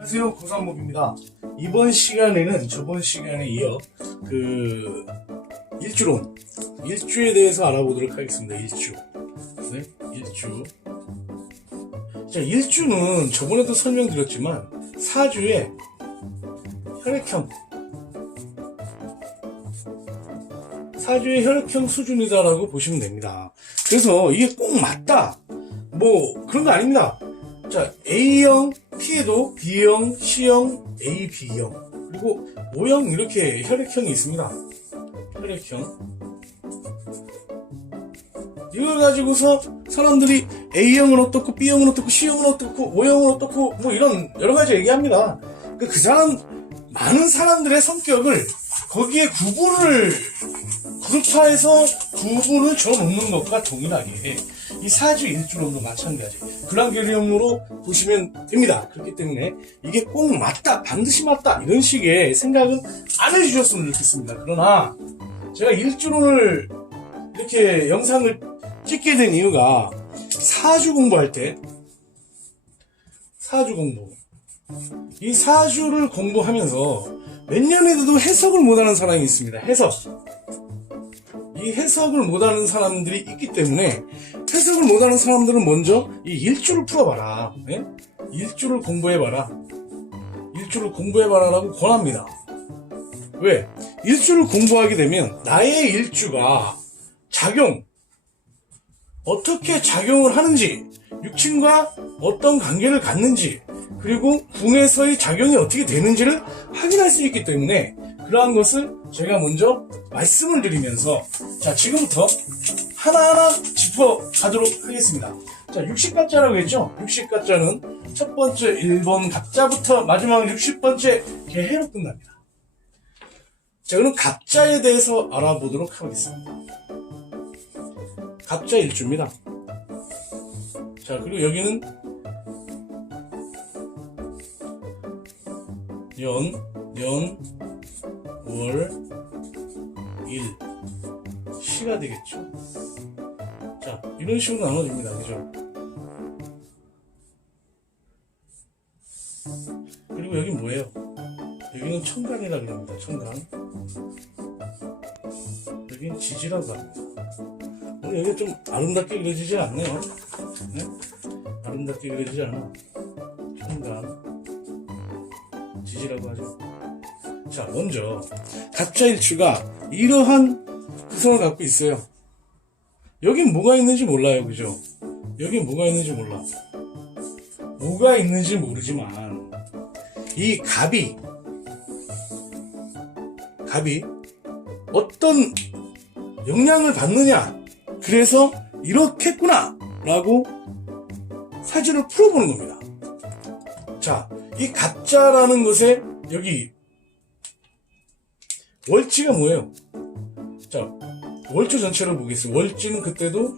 안녕하세요, 고산목입니다. 이번 시간에는 저번 시간에 이어 일주에 대해서 알아보도록 하겠습니다. 일주. 네, 일주. 자, 일주는 저번에도 설명드렸지만 사주의 혈액형 수준이다라고 보시면 됩니다. 그래서 이게 꼭 맞다, 뭐 그런 거 아닙니다. 자, A형 T에도 B형, C형, A, B형, 그리고 O형 이렇게 혈액형이 있습니다. 혈액형. 이걸 가지고서 사람들이 A형은 어떻고, B형은 어떻고, C형은 어떻고, O형은 어떻고, 뭐 이런 여러 가지 얘기합니다. 그 사람, 많은 사람들의 성격을 거기에 그룹화해서 구분을 줘놓는 것과 동일하게 이 사주 일주론도 마찬가지 그랑계리형으로 보시면 됩니다. 그렇기 때문에 이게 꼭 맞다, 반드시 맞다 이런 식의 생각은 안 해주셨으면 좋겠습니다. 그러나 제가 일주론을 이렇게 영상을 찍게 된 이유가 사주 공부할 때 이 사주를 공부하면서 몇 년에도 해석을 못하는 사람이 있습니다. 이 해석을 못하는 사람들이 있기 때문에 해석을 못하는 사람들은 먼저 이 일주를 풀어봐라. 네? 일주를 공부해봐라. 라고 권합니다. 왜? 일주를 공부하게 되면 나의 일주가 어떻게 작용을 하는지, 육친과 어떤 관계를 갖는지, 그리고 궁에서의 작용이 어떻게 되는지를 확인할 수 있기 때문에 그러한 것을 제가 먼저 말씀을 드리면서, 자, 지금부터 하나하나 짚어가도록 하겠습니다. 자, 60가짜라고 했죠? 60가짜는 첫 번째 1번 갑자부터 마지막 60번째 개해로 끝납니다. 자, 그럼 갑자에 대해서 알아보도록 하겠습니다. 갑자 일주입니다. 자, 그리고 여기는 월, 일, 시가 되겠죠. 자, 이런 식으로 나눠집니다. 그죠? 그리고 여긴 뭐예요? 여기는 천간이라 그럽니다. 천간. 여기는 지지라고 합니다. 오늘 여기가 좀 아름답게 그려지지 않네요. 네? 아름답게 그려지지 않아. 천간. 지지라고 하죠. 자, 먼저 갑자일주가 이러한 구성을 갖고 있어요. 여긴 뭐가 있는지 몰라요. 그죠? 여긴 뭐가 있는지 몰라. 뭐가 있는지 모르지만 이 갑이 어떤 영향을 받느냐, 그래서 이렇겠구나 라고 사주를 풀어보는 겁니다. 자, 이 갑자라는 것에 여기 월지가 뭐예요? 자, 월주 전체를 보겠습니다. 월지는 그때도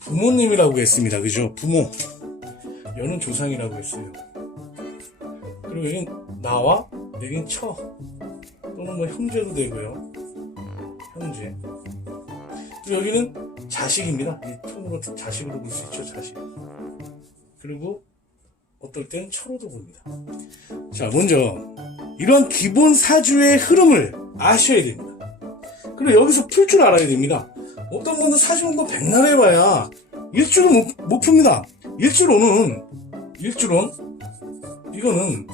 부모님이라고 했습니다. 그죠? 부모. 여는 조상이라고 했어요. 그리고 여긴 나와, 여긴 처. 또는 뭐 형제도 되고요. 형제. 그리고 여기는 자식입니다. 이 통으로 자식으로 볼 수 있죠. 자식. 그리고 어떨 땐 처로도 봅니다. 자, 먼저 이런 기본 사주의 흐름을 아셔야 됩니다. 그리고 여기서 풀 줄 알아야 됩니다. 어떤 분은 사주 공부 백날 해봐야 일주는 못 풉니다. 일주론 이거는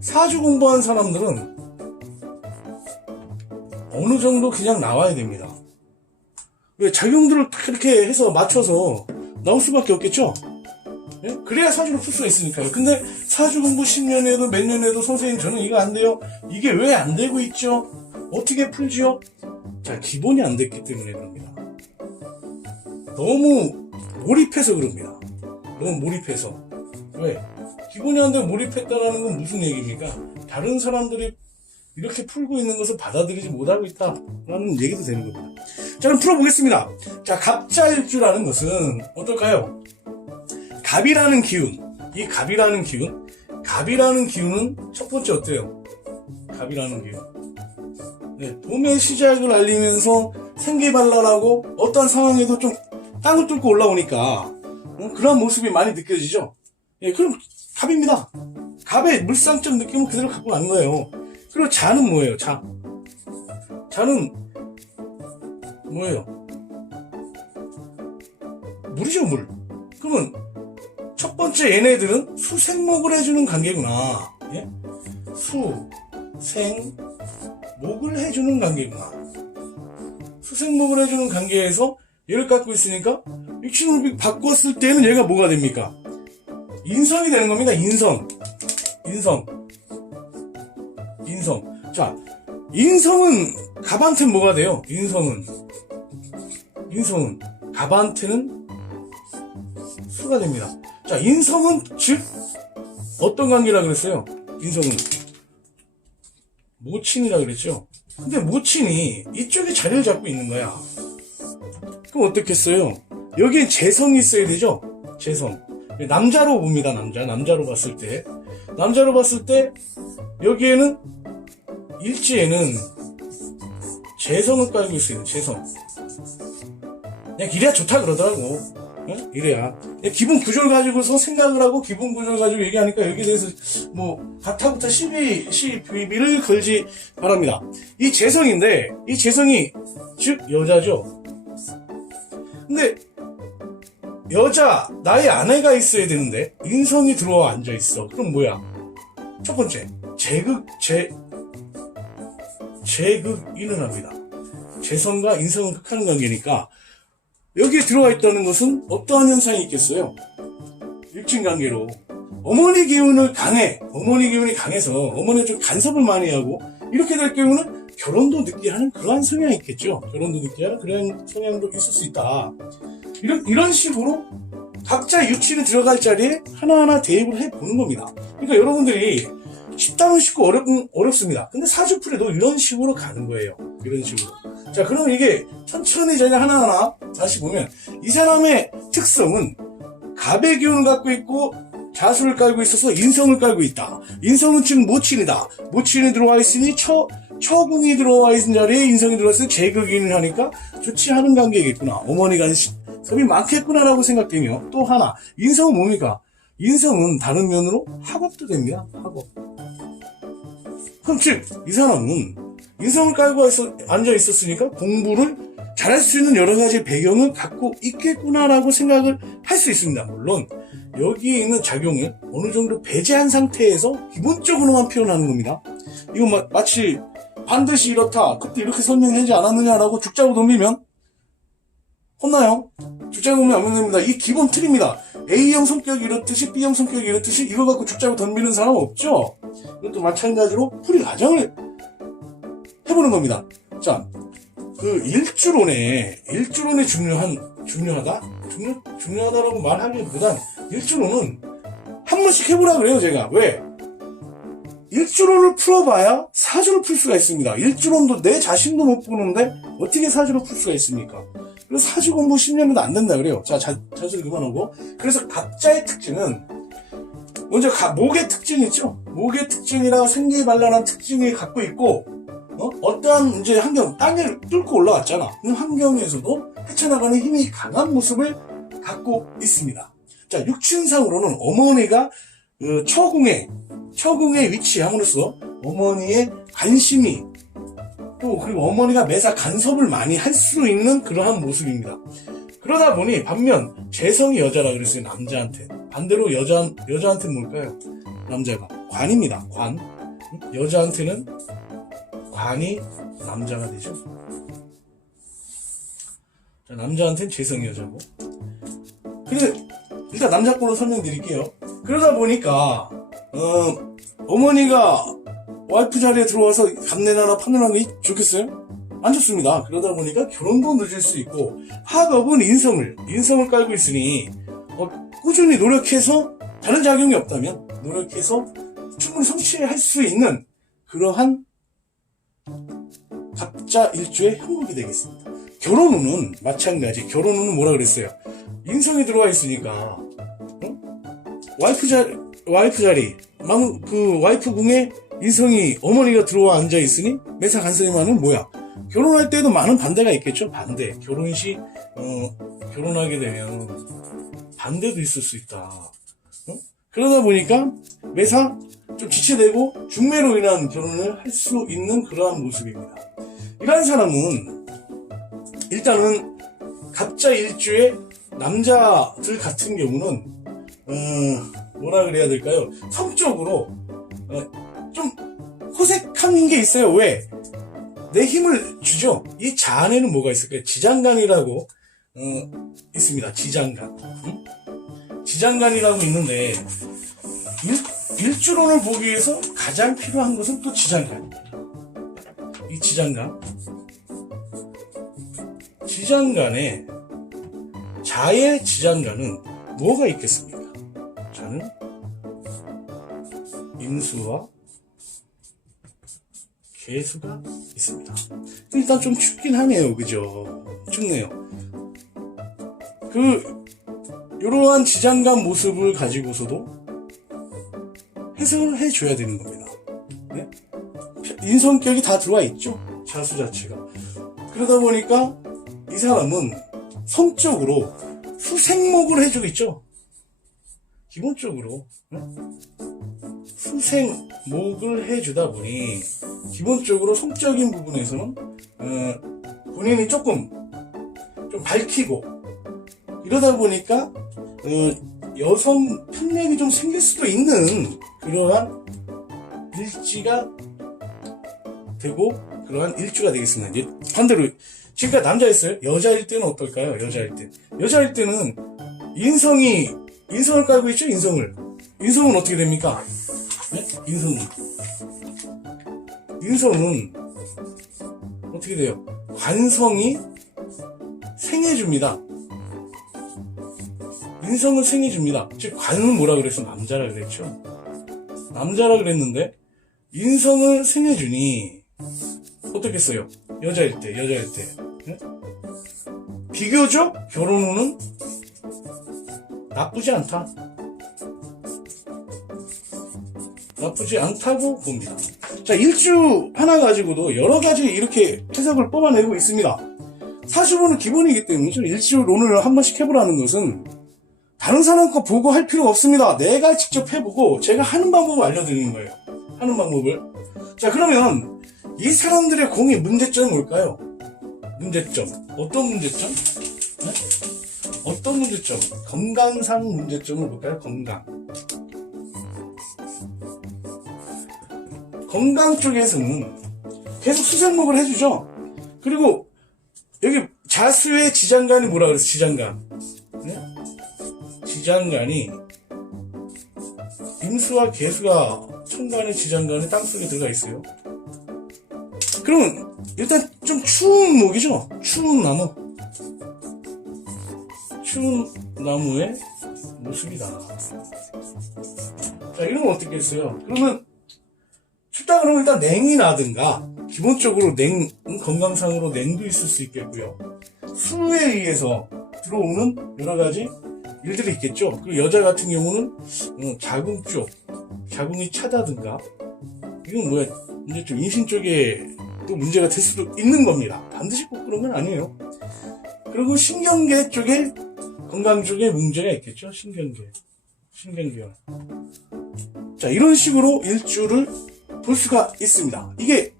사주 공부한 사람들은 어느 정도 그냥 나와야 됩니다. 왜? 작용들을 딱 이렇게 해서 맞춰서 나올 수밖에 없겠죠? 예? 그래야 사주를 풀 수가 있으니까요. 근데 사주 공부 10년 해도 몇 년 해도 선생님 저는 이거 안 돼요. 이게 왜 안 되고 있죠? 어떻게 풀지요? 자, 기본이 안 됐기 때문에 그럽니다. 너무 몰입해서 그럽니다. 너무 몰입해서. 왜? 기본이 안 되고 몰입했다는 건 무슨 얘기입니까? 다른 사람들이 이렇게 풀고 있는 것을 받아들이지 못하고 있다라는 얘기도 되는 겁니다. 자, 그럼 풀어보겠습니다. 자, 갑자일주라는 것은 어떨까요? 갑이라는 기운, 갑이라는 기운은 첫 번째 어때요? 갑이라는 기운. 네, 봄의 시작을 알리면서 생기발랄하고 어떠한 상황에도 좀 땅을 뚫고 올라오니까 그런 모습이 많이 느껴지죠? 예, 그럼 갑입니다. 갑의 물상적 느낌을 그대로 갖고 간 거예요. 그리고 자는 뭐예요? 자는 뭐예요? 물이죠, 물. 그러면 첫 번째 얘네들은 수생목을 해주는 관계구나. 예? 수생목을 해주는 관계구나. 수생목을 해주는 관계에서 얘를 갖고 있으니까 육신을 바꿨을 때는 얘가 뭐가 됩니까? 인성이 되는 겁니다. 인성. 자, 인성은 갑한테는 뭐가 돼요? 인성은 갑한테는 수가 됩니다. 자, 인성은 즉 어떤 관계라 그랬어요? 인성은 모친이라 그랬죠. 근데 모친이 이쪽에 자리를 잡고 있는 거야. 그럼 어떻겠어요? 여기엔 재성이 있어야 되죠? 재성. 남자로 봅니다. 남자로 봤을 때 여기에는 일지에는 재성을 깔고 있어요. 재성. 그냥 이래야 좋다 그러더라고. 응? 이래야. 기본 구조를 가지고서 생각을 하고 기본 구조를 가지고 얘기하니까 여기에 대해서 뭐 가타부터 시비를 걸지 바랍니다. 이 재성인데 이 재성이 즉 여자죠. 근데 여자 나의 아내가 있어야 되는데 인성이 들어와 앉아 있어. 그럼 뭐야? 첫 번째 제극인을 합니다. 재성과 인성을 극하는 관계니까 여기에 들어와 있다는 것은 어떠한 현상이 있겠어요? 일친관계로 어머니 기운이 강해서 어머니가 좀 간섭을 많이 하고 이렇게 될 경우는 결혼도 늦게 하는 그러한 성향이 있겠죠. 결혼도 늦게 하는 그런 성향도 있을 수 있다. 이런 식으로 각자 육친이 들어갈 자리에 하나하나 대입을 해보는 겁니다. 그러니까 여러분들이 쉽다면 쉽고 어렵습니다. 근데 사주풀이도 이런 식으로 가는 거예요. 이런 식으로. 자, 그럼 이게 천천히 저희가 하나하나 다시 보면 이 사람의 특성은 갑의 기운을 갖고 있고 자수를 깔고 있어서 인성을 깔고 있다. 인성은 지금 모친이다. 모친이 들어와 있으니 처궁이 들어와 있는 자리에 인성이 들어와서 제극인을 하니까 좋지 않은 관계겠구나. 어머니 간섭이 많겠구나라고 생각되며 또 하나 인성은 뭡니까? 인성은 다른 면으로 학업도 됩니다. 학업. 그럼 즉 이 사람은 인성을 깔고 앉아 있었으니까 공부를 잘할 수 있는 여러 가지 배경을 갖고 있겠구나라고 생각을 할 수 있습니다. 물론 여기에 있는 작용을 어느 정도 배제한 상태에서 기본적으로만 표현하는 겁니다. 이거 마치 반드시 이렇다, 그때 이렇게 설명하지 않았느냐라고 죽자고 덤비면 혼나요. 죽자고 덤비면 안 됩니다. 이 기본 틀입니다. A형 성격이 이렇듯이 B형 성격이 이렇듯이 이걸 갖고 죽자고 덤비는 사람 없죠. 이것도 마찬가지로 풀이 과정을 해보는 겁니다. 자, 그 일주론의 중요하다라고 말하기보단 일주론은 한 번씩 해보라 그래요, 제가. 왜? 일주론을 풀어봐야 사주를 풀 수가 있습니다. 일주론도 내 자신도 못 보는데 어떻게 사주를 풀 수가 있습니까? 그래서 사주 공부 10년에도 안 된다 그래요. 자, 자수를 그만하고. 그래서 각자의 특징은 먼저 목의 특징이 있죠. 목의 특징이랑 생기발랄한 특징이 갖고 있고 어떠한 이제 환경, 땅을 뚫고 올라왔잖아. 그 환경에서도 헤쳐나가는 힘이 강한 모습을 갖고 있습니다. 자, 육친상으로는 어머니가 처궁에 위치함으로써 어머니의 관심이 그리고 어머니가 매사 간섭을 많이 할 수 있는 그러한 모습입니다. 그러다 보니 반면 재성이 여자라 그랬어요. 남자한테. 반대로 여자한테는 뭘까요? 남자가 관입니다. 관. 여자한테는 관이 남자가 되죠. 자, 남자한테는 재성이 여자고. 근데 일단 남자권으로 설명드릴게요. 그러다 보니까 어머니가 와이프 자리에 들어와서 감내나나 판단하는 게 좋겠어요? 안 좋습니다. 그러다 보니까 결혼도 늦을 수 있고 학업은 인성을 깔고 있으니 꾸준히 노력해서 다른 작용이 없다면 노력해서 충분히 성취할 수 있는 그러한 갑자 일주의 형국이 되겠습니다. 결혼 후는 마찬가지. 결혼 후는 뭐라 그랬어요? 인성이 들어와 있으니까 와이프 자리 그 와이프 궁에 인성이 어머니가 들어와 앉아 있으니 매사 간섭이 많은 뭐야? 결혼할 때도 많은 반대가 있겠죠. 반대. 결혼하게 되면 반대도 있을 수 있다. 그러다 보니까 매사 좀 지체되고 중매로 인한 결혼을 할 수 있는 그러한 모습입니다. 이러한 사람은 일단은 갑자 일주의 남자들 같은 경우는 뭐라 그래야 될까요? 성적으로 좀 호색한 게 있어요. 왜? 내 힘을 주죠. 이 자 안에는 뭐가 있을까요? 지장간이라고 있습니다. 지장간. 지장간이라고 있는데 일주론을 보기 위해서 가장 필요한 것은 또 지장간입니다. 이 지장간에 자의 지장간은 뭐가 있겠습니까? 자는 임수와 개수가 있습니다. 일단 좀 춥긴 하네요. 그죠? 춥네요. 이러한 지장간 모습을 가지고서도 해석을 해줘야 되는 겁니다. 네? 인성격이 다 들어와 있죠. 자수 자체가. 그러다 보니까 이 사람은 성적으로 수생목을 해주겠죠. 기본적으로 수생목을 해주다 보니 기본적으로 성적인 부분에서는 본인이 조금 좀 밝히고 이러다 보니까 여성 편력이 좀 생길 수도 있는 그러한 일지가 되고 그러한 일주가 되겠습니다. 이제 반대로 지금까지 남자였어요. 여자일 때는 어떨까요? 여자일 때는 인성을 깔고 있죠. 인성은 어떻게 됩니까? 네? 인성은 어떻게 돼요? 관성이 생해줍니다. 인성을 생해줍니다. 즉 관은 뭐라 그랬어? 남자라 그랬죠. 남자라 그랬는데 인성을 생해주니 어떻겠어요? 여자일 때 네? 비교적 결혼 후는 나쁘지 않다고 봅니다. 자, 일주 하나 가지고도 여러 가지 이렇게 해석을 뽑아내고 있습니다. 45는 기본이기 때문에 일주론을 한 번씩 해보라는 것은 다른 사람 거 보고 할 필요 없습니다. 내가 직접 해보고 제가 하는 방법을 알려드리는 거예요. 하는 방법을. 자, 그러면 이 사람들의 공의 문제점은 뭘까요? 어떤 문제점? 네? 어떤 문제점? 건강상 문제점을 볼까요? 건강 쪽에서는 계속 수생목을 해주죠. 그리고 여기 자수의 지장간이 뭐라 그랬어? 네? 지장간이 임수와 개수가 천간의 지장간에 땅속에 들어가 있어요. 그러면 일단 좀 추운 목이죠. 추운 나무의 모습이다. 자, 이러면 어떻겠어요? 그러면 춥다 그러면 일단 냉이 나든가 기본적으로 건강상으로 냉도 있을 수 있겠고요. 수에 의해서 들어오는 여러 가지 일들이 있겠죠. 그리고 여자 같은 경우는 자궁이 차다든가 이건 뭐야? 이제 좀 임신 쪽에 또 문제가 될 수도 있는 겁니다. 반드시 꼭 그런 건 아니에요. 그리고 신경계 쪽에 건강 쪽에 문제가 있겠죠. 신경계열. 자, 이런 식으로 일주를 볼 수가 있습니다. 이게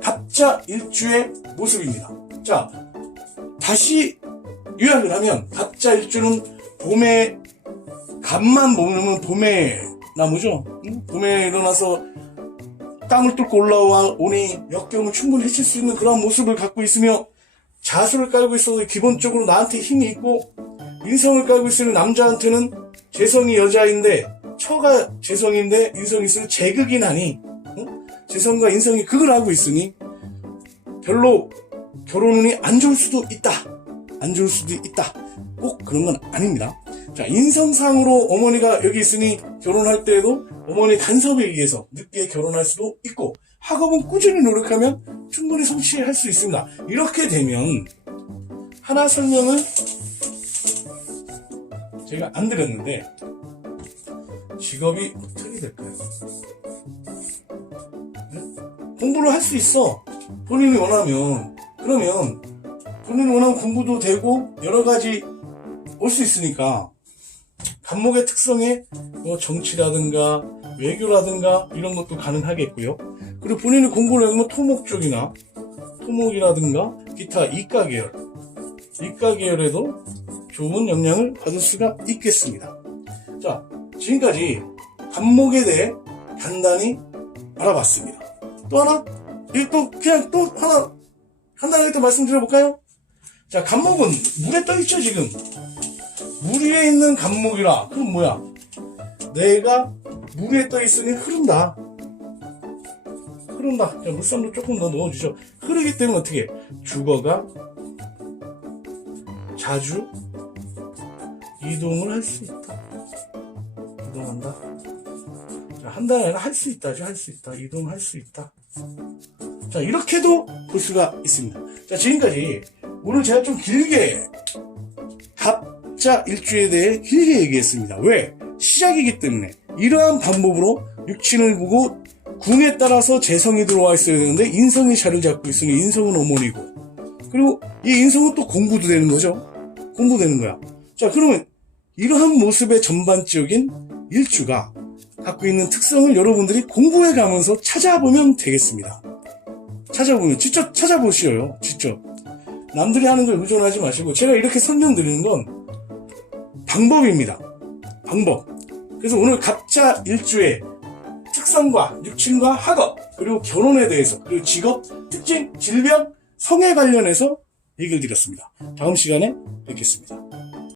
갑자 일주의 모습입니다. 자, 다시 요약을 하면 갑자 일주는 봄에 갑만 보면 봄에 나무죠. 봄에 일어나서 땅을 뚫고 올라오니 역경을 충분히 해칠 수 있는 그런 모습을 갖고 있으며 자수를 깔고 있어도 기본적으로 나한테 힘이 있고 인성을 깔고 있으면 남자한테는 재성이 여자인데 처가 재성인데 인성이 있으면 재극이 나니 재성과 인성이 극을 하고 있으니 별로 결혼운이 안 좋을 수도 있다. 꼭 그런 건 아닙니다. 자, 인성상으로 어머니가 여기 있으니 결혼할 때에도 어머니 간섭에 의해서 늦게 결혼할 수도 있고 학업은 꾸준히 노력하면 충분히 성취할 수 있습니다. 이렇게 되면 하나 설명을 제가 안 드렸는데 직업이 어떻게 될까요? 네? 공부를 할 수 있어. 본인이 원하면. 그러면 본인이 원하면 공부도 되고 여러 가지 올 수 있으니까 간목의 특성에 뭐 정치라든가 외교라든가 이런 것도 가능하겠고요. 그리고 본인이 공부를 하면 토목 쪽이나 토목이라든가 기타 이과 계열에도 좋은 영향을 받을 수가 있겠습니다. 자, 지금까지 간목에 대해 간단히 알아봤습니다. 또 하나? 이거 또 하나 간단하게 또 말씀드려볼까요? 자, 간목은 물에 떠있죠, 지금. 물 위에 있는 간목이라. 그럼 뭐야? 내가 물 위에 떠있으니 흐른다. 자, 물성도 조금 더 넣어주죠. 흐르기 때문에 어떻게 해? 주거가 자주 이동을 할 수 있다. 이동한다. 자, 한다는 아니라 할 수 있다죠. 할 수 있다. 이동할 수 있다. 자, 이렇게도 볼 수가 있습니다. 자, 지금까지 오늘 제가 좀 길게 갑자 일주에 대해 길게 얘기했습니다. 왜? 시작이기 때문에. 이러한 방법으로 육친을 보고 궁에 따라서 재성이 들어와 있어야 되는데 인성이 자리를 잡고 있으니 인성은 어머니고, 그리고 이 인성은 또 공부도 되는 거죠. 공부되는 거야. 자, 그러면 이러한 모습의 전반적인 일주가 갖고 있는 특성을 여러분들이 공부해 가면서 찾아보면 되겠습니다. 찾아보면 직접 찾아보시어요. 직접 남들이 하는 걸 의존하지 마시고, 제가 이렇게 설명드리는 건 방법입니다. 방법. 그래서 오늘 갑자 일주의 특성과 육친과 학업, 그리고 결혼에 대해서, 그리고 직업, 특징, 질병, 성에 관련해서 얘기를 드렸습니다. 다음 시간에 뵙겠습니다.